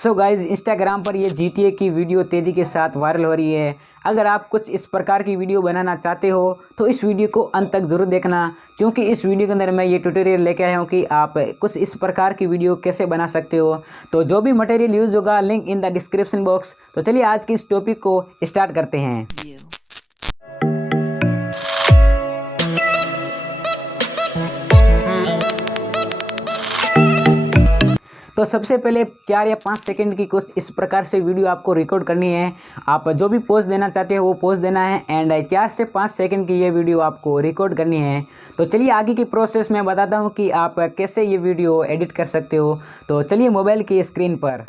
So guys, Instagram पर ये GTA की वीडियो तेज़ी के साथ वायरल हो रही है। अगर आप कुछ इस प्रकार की वीडियो बनाना चाहते हो तो इस वीडियो को अंत तक ज़रूर देखना, क्योंकि इस वीडियो के अंदर मैं ये ट्यूटोरियल लेके आया हूँ कि आप कुछ इस प्रकार की वीडियो कैसे बना सकते हो। तो जो भी मटेरियल यूज़ होगा, link in the description box. तो चलिए आज की इस टॉपिक को स्टार्ट करते हैं। तो सबसे पहले 4 या 5 सेकंड की कुछ इस प्रकार से वीडियो आपको रिकॉर्ड करनी है। आप जो भी पोज देना चाहते हो वो पोज देना है एंड 4 से 5 सेकंड की ये वीडियो आपको रिकॉर्ड करनी है। तो चलिए आगे की प्रोसेस मैं बताता हूँ कि आप कैसे ये वीडियो एडिट कर सकते हो। तो चलिए मोबाइल की स्क्रीन पर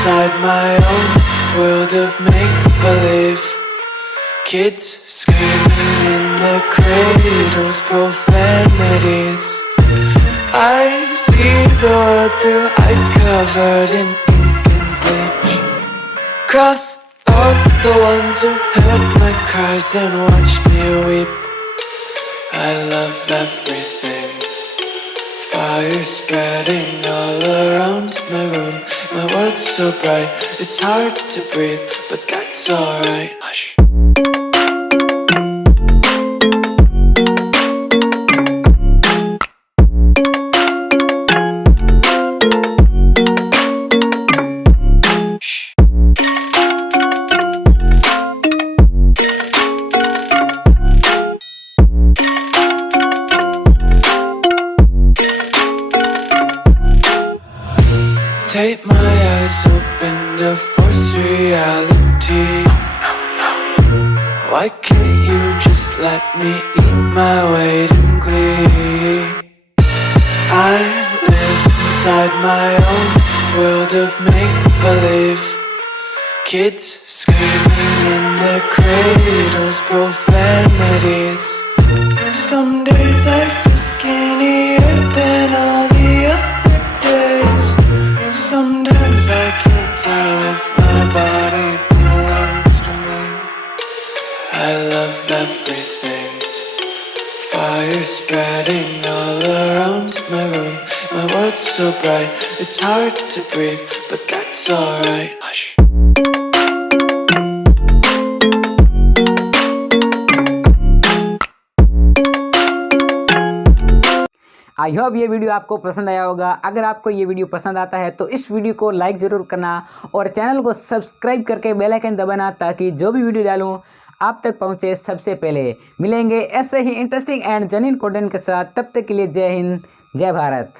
inside my own world of make-believe. Kids screaming in the cradles, profanities. I see the world through eyes covered in ink and bleach. Cross out the ones who heard my cries and watched me weep. I love everything. Fire spreading all around my room. My world's so bright, it's hard to breathe, but that's alright. Hush. Take my eyes open to force reality. Why can't you just let me eat my weight in glee? I live inside my own world of make-believe. Kids screaming in their cradles, profanities. Some days I feel skinnier than all the other days. Sometimes I can't tell if my body belongs to me. I love everything. Fire spreading all around my room. My world's so bright, it's hard to breathe, but that's alright. Hush. I hope ये video आपको पसंद आया होगा। अगर आपको ये video पसंद आता है तो इस वीडियो को लाइक ज़रूर करना और चैनल को सब्सक्राइब करके बेल आइकन दबाना, ताकि जो भी वीडियो डालूं आप तक पहुंचे सबसे पहले। मिलेंगे ऐसे ही इंटरेस्टिंग एंड जेन्युइन कंटेंट के साथ। तब तक के लिए जय हिंद, जय भारत।